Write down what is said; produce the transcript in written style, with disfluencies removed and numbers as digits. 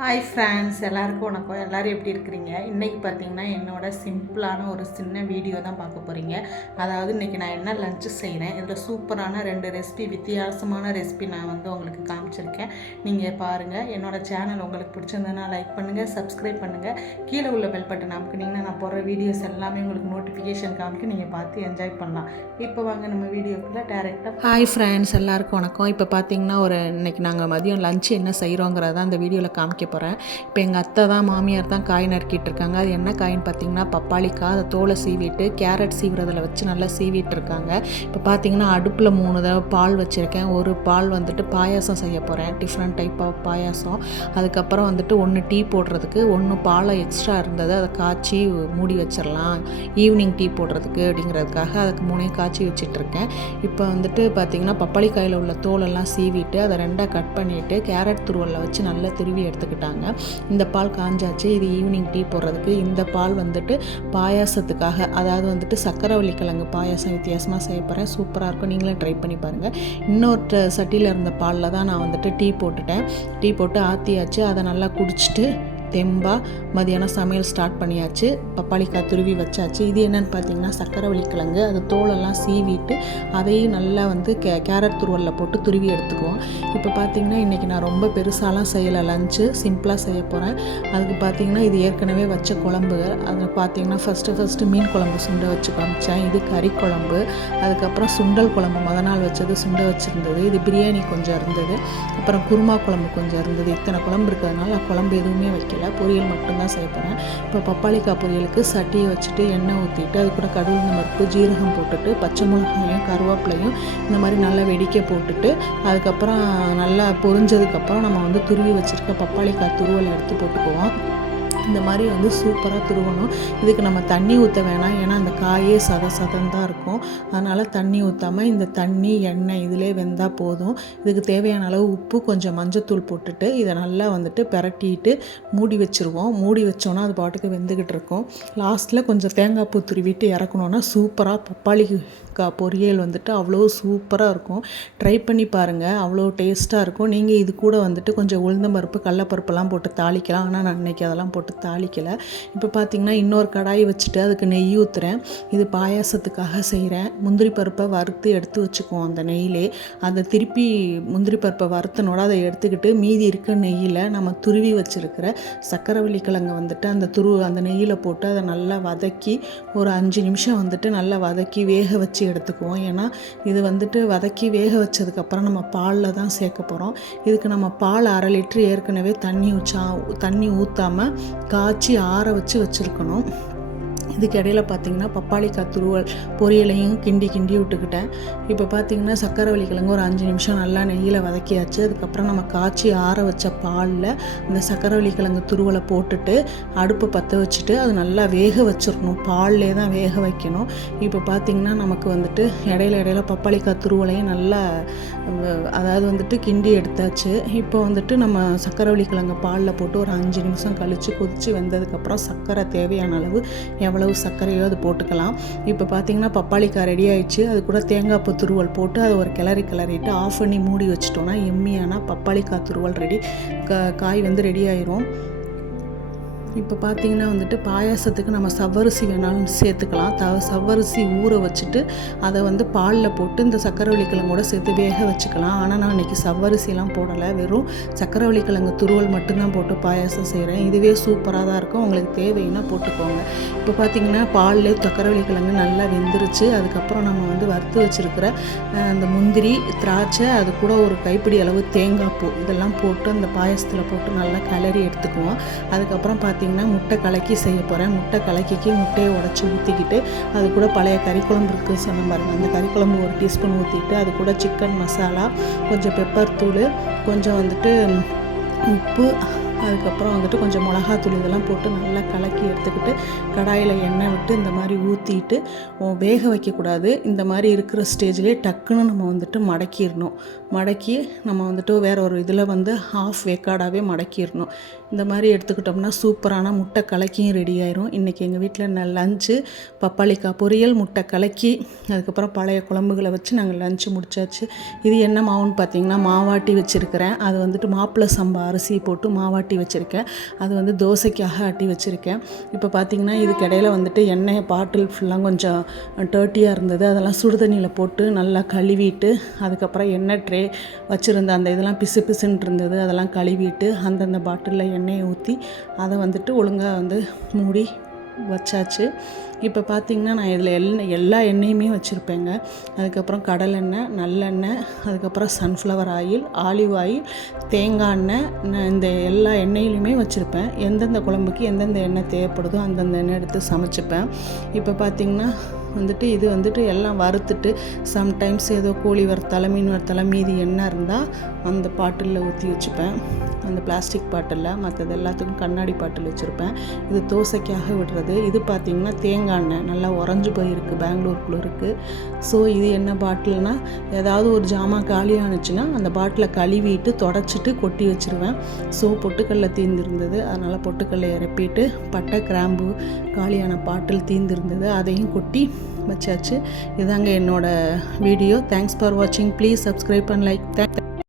Hi friends, எல்லாருக்கும் வணக்கம். எல்லோரும் எப்படி இருக்கிறீங்க? இன்றைக்கி பார்த்தீங்கன்னா என்னோட சிம்பிளான ஒரு சின்ன வீடியோ தான் பார்க்க போகிறீங்க. அதாவது இன்றைக்கி நான் என்ன லஞ்சு செய்கிறேன், இதில் சூப்பரான 2 ரெசிபி, வித்தியாசமான ரெசிபி நான் உங்களுக்கு காமிச்சிருக்கேன். நீங்கள் பாருங்கள். என்னோடய சேனல் உங்களுக்கு பிடிச்சிருந்ததுன்னா லைக் பண்ணுங்கள், சப்ஸ்கிரைப் பண்ணுங்கள். கீழே உள்ள பெல் பட்டன் அமுக்குனீங்கன்னா நான் போடுற வீடியோஸ் எல்லாமே உங்களுக்கு நோட்டிஃபிகேஷன் காமிக்க நீங்கள் பார்த்து என்ஜாய் பண்ணலாம். இப்போ வாங்க நம்ம வீடியோக்குள்ளே டேரெக்டாக. ஹாய் ஃப்ரெண்ட்ஸ், எல்லாருக்கும் வணக்கம். இப்போ பார்த்தீங்கன்னா இன்றைக்கி நாங்கள் மதியம் லஞ்சு என்ன செய்கிறோங்கிறத அந்த வீடியோவில் காமிக்க போகிறேன். இப்போ எங்கள் அத்தை தான், மாமியார் தான் காய் நறுக்கிட்டு இருக்காங்க. அது என்ன காயின்னு பார்த்தீங்கன்னா பப்பாளிக்காய். அதை தோலை சீவிட்டு கேரட் சீவுறதில் வச்சு நல்லா சீவிட்டு இருக்காங்க. இப்போ பார்த்தீங்கன்னா அடுப்பில் 3 தடவை பால் வச்சுருக்கேன். ஒரு பால் பாயாசம் செய்ய போகிறேன், டிஃப்ரெண்ட் டைப் ஆஃப் பாயாசம். அதுக்கப்புறம் 1 டீ போடுறதுக்கு 1 பாலை எக்ஸ்ட்ரா இருந்தது, அதை காய்ச்சி மூடி வச்சிடலாம் ஈவினிங் டீ போடுறதுக்கு அப்படிங்கிறதுக்காக அதுக்கு 3 காய்ச்சி வச்சிட்ருக்கேன். இப்போ பார்த்திங்கன்னா பப்பாளிக்காயில் உள்ள தோலெல்லாம் சீவிட்டு அதை 2 கட் பண்ணிவிட்டு கேரட் துருவலில் வச்சு நல்லா திருவி எடுத்துக்கிட்டாங்க. இந்த பால் காஞ்சாச்சு. இது ஈவினிங் டீ போடுறதுக்கு. இந்த பால் பாயாசத்துக்காக, அதாவது சக்கரவள்ளி கிழங்கு பாயாசம் வித்தியாசமாக செய்ய போகிறேன். சூப்பராக இருக்கும், நீங்களும் ட்ரை பண்ணி பாருங்கள். இன்னொரு சட்டியில் இருந்த பாலில் தான் நான் டீ போட்டுட்டேன். டீ போட்டு ஆற்றியாச்சு. அதை நல்லா குடிச்சிட்டு தெம்பாக மதியானம் சமையல் ஸ்டார்ட் பண்ணியாச்சு. பப்பாளிக்காய் துருவி வச்சாச்சு. இது என்னென்னு பார்த்தீங்கன்னா சக்கரவள்ளி கிழங்கு. அது தோலெல்லாம் சீவிட்டு அதையும் நல்லா கேரட் துருவலில் போட்டு துருவி எடுத்துக்குவோம். இப்போ பார்த்தீங்கன்னா இன்றைக்கி நான் ரொம்ப பெருசாலாம் செய்யலை, லஞ்சு சிம்பிளாக செய்ய போகிறேன். அதுக்கு பார்த்தீங்கன்னா இது ஏற்கனவே வச்ச குழம்பு. அது பார்த்தீங்கன்னா ஃபஸ்ட்டு மீன் குழம்பு சுண்டை வச்சு காமிச்சேன். இது கறி குழம்பு. அதுக்கப்புறம் சுண்டல் குழம்பு நாள் வச்சது சுண்டை வச்சுருந்தது. இது பிரியாணி கொஞ்சம் இருந்தது. அப்புறம் குருமா குழம்பு கொஞ்சம் இருந்தது. இத்தனை குழம்பு இருக்கிறதுனால குழம்பு எதுவுமே வைக்கல, பொரியல் மட்டும்தான் செய்ய போகிறேன். இப்போ பப்பாளிக்காய் பொரியலுக்கு சட்டியை வச்சுட்டு எண்ணெய் ஊற்றிட்டு அது கூட கடுகு பருப்பு ஜீரகம் போட்டுட்டு பச்சை மிளகாயும் கருவேப்பிலையும் இந்த மாதிரி நல்லா வெடிக்க போட்டுட்டு அதுக்கப்புறம் நல்லா பொரிஞ்சதுக்கப்புறம் நம்ம துருவி வச்சுருக்க பப்பாளிக்காய் துருவலை எடுத்து போட்டுக்குவோம். இந்த மாதிரி சூப்பராக துருவணும். இதுக்கு நம்ம தண்ணி ஊற்ற வேணாம், ஏன்னா அந்த காயே சதம் தான் இருக்கும். அதனால் தண்ணி ஊற்றாமல் இந்த தண்ணி எண்ணெய் இதிலே வெந்தால் போதும். இதுக்கு தேவையான அளவு உப்பு, கொஞ்சம் மஞ்சத்தூள் போட்டுட்டு இதை நல்லா பிரட்டிட்டு மூடி வச்சுருவோம். மூடி வச்சோன்னா அது பாட்டுக்கு வெந்துக்கிட்டு இருக்கும். லாஸ்ட்டில் கொஞ்சம் தேங்காய் பூ துருவிட்டு இறக்கணுன்னா சூப்பராக பப்பாளிக்காய் பொரியல் அவ்வளோ சூப்பராக இருக்கும். ட்ரை பண்ணி பாருங்கள், அவ்வளோ டேஸ்ட்டாக இருக்கும். நீங்கள் இது கூட கொஞ்சம் உளுந்தம்பருப்பு கடலப்பருப்பெல்லாம் போட்டு தாளிக்கலாம். ஆனால் நான் இன்றைக்கி அதெல்லாம் போட்டு தாளிக்கலை. இப்போ பார்த்திங்கன்னா இன்னொரு கடாய் வச்சுட்டு அதுக்கு நெய் ஊற்றுறேன். இது பாயாசத்துக்காக செய்கிறேன். முந்திரி பருப்பை வறுத்து எடுத்து வச்சுக்குவோம் அந்த நெய்யிலே. அதை திருப்பி முந்திரி பருப்பை வறுத்தனோட அதை எடுத்துக்கிட்டு மீதி இருக்க நெய்யில் நம்ம துருவி வச்சுருக்கிற சக்கரவள்ளி கிழங்கு அந்த நெய்யில் போட்டு அதை நல்லா வதக்கி ஒரு 5 நிமிஷம் நல்லா வதக்கி வேக வச்சு எடுத்துக்குவோம். ஏன்னா இது வதக்கி வேக வச்சதுக்கப்புறம் நம்ம பாலில் தான் சேர்க்க போகிறோம். இதுக்கு நம்ம பால் 1/2 லிட்டர் ஏற்கனவே தண்ணி ஊற்றாமல் காய்ச்சி ஆற வச்சுருக்கணும். இதுக்கு இடையில பார்த்திங்கன்னா பப்பாளிக்காய் துருவல் பொரியலையும் கிண்டி விட்டுக்கிட்டேன். இப்போ பார்த்திங்கன்னா சக்கரவள்ளி கிழங்கு ஒரு 5 நிமிஷம் நல்லா நெய்யில் வதக்கியாச்சு. அதுக்கப்புறம் நம்ம காய்ச்சி ஆற வச்ச பாலில் இந்த சக்கரவள்ளி கிழங்கு துருவலை போட்டுட்டு அடுப்பை பற்ற வச்சுட்டு அது நல்லா வேக வச்சிடணும். பால்லே தான் வேக வைக்கணும். இப்போ பார்த்திங்கன்னா நமக்கு இடையில பப்பாளிக்காய் துருவலையும் நல்லா அதாவது கிண்டி எடுத்தாச்சு. இப்போ நம்ம சக்கரவள்ளி கிழங்கு பாலில் போட்டு ஒரு 5 நிமிஷம் கழித்து கொதித்து வெந்ததுக்கப்புறம் சர்க்கரை தேவையான அளவு எவ்வளவு சர்க்கரையோ அது போட்டுக்கலாம். இப்போ பார்த்தீங்கன்னா பப்பாளிக்காய் ரெடி ஆயிடுச்சு. அது கூட தேங்காய் பூ துருவல் போட்டு அதை ஒரு கிளறிட்டு ஆஃப் பண்ணி மூடி வச்சிட்டோன்னா எம்மியான பப்பாளிக்காய் துருவல் ரெடி. காய் ரெடி ஆயிரும். இப்போ பார்த்திங்கன்னா பாயாசத்துக்கு நம்ம சவ்வரிசி வேணாலும் சேர்த்துக்கலாம். சவ்வரிசி ஊற வச்சுட்டு அதை பாலில் போட்டு இந்த சக்கரவள்ளி கிழங்கோட சேர்த்து வேக வச்சுக்கலாம். ஆனால் நான் இன்றைக்கி சவ்வரிசிலாம் போடலை, வெறும் சக்கரவள்ளி கிழங்கு துருவல் மட்டும்தான் போட்டு பாயாசம் செய்கிறேன். இதுவே சூப்பராக தான் இருக்கும். உங்களுக்கு தேவைன்னா போட்டுக்கோங்க. இப்போ பார்த்திங்கன்னா பாலிலே சக்கரவள்ளி கிழங்கு நல்லா வெந்துருச்சு. அதுக்கப்புறம் நம்ம வறுத்து வச்சுருக்கிற அந்த முந்திரி, திராட்சை, அது கூட ஒரு கைப்பிடி அளவு தேங்காய் பூ இதெல்லாம் போட்டு அந்த பாயாசத்தில் போட்டு நல்லா கிளறி எடுத்துக்குவோம். அதுக்கப்புறம் முட்டை கலக்கி செய்ய போகிறேன். முட்டை கலக்கிக்கு முட்டையை உடச்சி ஊற்றிக்கிட்டு அது கூட பழைய கறிக்குழம்பு இருக்குது சொன்ன பாருங்கள், அந்த கறிக்குழம்பு ஒரு டீஸ்பூன் ஊற்றிட்டு அது கூட சிக்கன் மசாலா, கொஞ்சம் பெப்பர் தூள், கொஞ்சம் உப்பு, அதுக்கப்புறம் கொஞ்சம் மிளகாத்தூள் இதெல்லாம் போட்டு நல்லா கலக்கி எடுத்துக்கிட்டு கடாயில் எண்ணெய் விட்டு இந்த மாதிரி ஊற்றிட்டு வேக வைக்கக்கூடாது. இந்த மாதிரி இருக்கிற ஸ்டேஜ்லேயே டக்குன்னு நம்ம மடக்கிடணும். மடக்கி நம்ம வேற ஒரு இதில் ஹாஃப் வேக்காடாகவே மடக்கிடணும். இந்த மாதிரி எடுத்துக்கிட்டோம்னா சூப்பரான முட்டை கலக்கியும் ரெடி ஆயிரும். இன்றைக்கி எங்கள் வீட்டில் லஞ்சு பப்பாளிக்காய் பொரியல், முட்டை கலக்கி, அதுக்கப்புறம் பழைய குழம்புகளை வச்சு நாங்கள் லஞ்சு முடிச்சாச்சு. இது என்ன மாவுன்னு பார்த்தீங்கன்னா மாவாட்டி வச்சுருக்கிறேன். அது மாப்பிள்ளை சம்பா அரிசி போட்டு மாவாட்டி ஆட்டி வச்சுருக்கேன். அது வந்து தோசைக்காக ஆட்டி வச்சுருக்கேன். இப்போ பார்த்திங்கன்னா இதுக்கு இடையில வந்துட்டு எண்ணெய் பாட்டில் ஃபுல்லாக கொஞ்சம் டர்ட்டியாக இருந்தது. அதெல்லாம் சுடு தண்ணியில் போட்டு நல்லா கழுவிட்டு அதுக்கப்புறம் எண்ணெய் ட்ரே வச்சுருந்த அந்த இதெல்லாம் பிசு பிசுன்னு இருந்தது, அதெல்லாம் கழுவிட்டு அந்தந்த பாட்டிலில் எண்ணெயை ஊற்றி அதை வந்துட்டு ஒழுங்காக வந்து மூடி வச்சாச்சு. இப்போ பார்த்திங்கன்னா நான் இதில் எல்லா எண்ணெயுமே வச்சுருப்பேங்க. அதுக்கப்புறம் கடலெண்ணெய், நல்லெண்ணெய், அதுக்கப்புறம் சன்ஃப்ளவர் ஆயில், ஆலிவ் ஆயில், தேங்காய் எண்ணெய், இந்த எல்லா எண்ணெயிலையுமே வச்சுருப்பேன். எந்தெந்த குழம்புக்கு எந்தெந்த எண்ணெய் தேவைப்படுதோ அந்தந்த எண்ணெய் எடுத்து சமைச்சிப்பேன். இப்போ பார்த்திங்கன்னா வந்துட்டு இது வந்துட்டு எல்லாம் வறுத்துட்டு சம்டைம்ஸ் ஏதோ கோழி வறுத்தால மீன் வறுத்தால மீதி எண்ணெய் இருந்தால் அந்த பாட்டிலில் ஊற்றி வச்சுப்பேன், அந்த பிளாஸ்டிக் பாட்டிலில். மற்றது எல்லாத்துக்கும் கண்ணாடி பாட்டில் வச்சுருப்பேன். இது தோசைக்காக விடுறது. இது பார்த்திங்கன்னா தேங்காய் எண்ணெய் நல்லா உறைஞ்சி போயிருக்கு, பெங்களூருக்குள்ளே இருக்குது. ஸோ இது என்ன பாட்டில்னால் ஏதாவது ஒரு ஜாமான் காலியானுச்சுன்னா அந்த பாட்டிலை கழுவிட்டு தொடச்சிட்டு கொட்டி வச்சுருவேன். ஸோ பொட்டுக்கடலை தீர்ந்துருந்தது, அதனால் பொட்டுக்கடலை இறப்பிட்டு பட்டை கிராம்பு காலியான பாட்டில் தீர்ந்துருந்தது, அதையும் கொட்டி வச்சாச்சு. இதாங்க என்னோடய வீடியோ. தேங்க்ஸ் ஃபார் வாட்சிங். Please subscribe and like.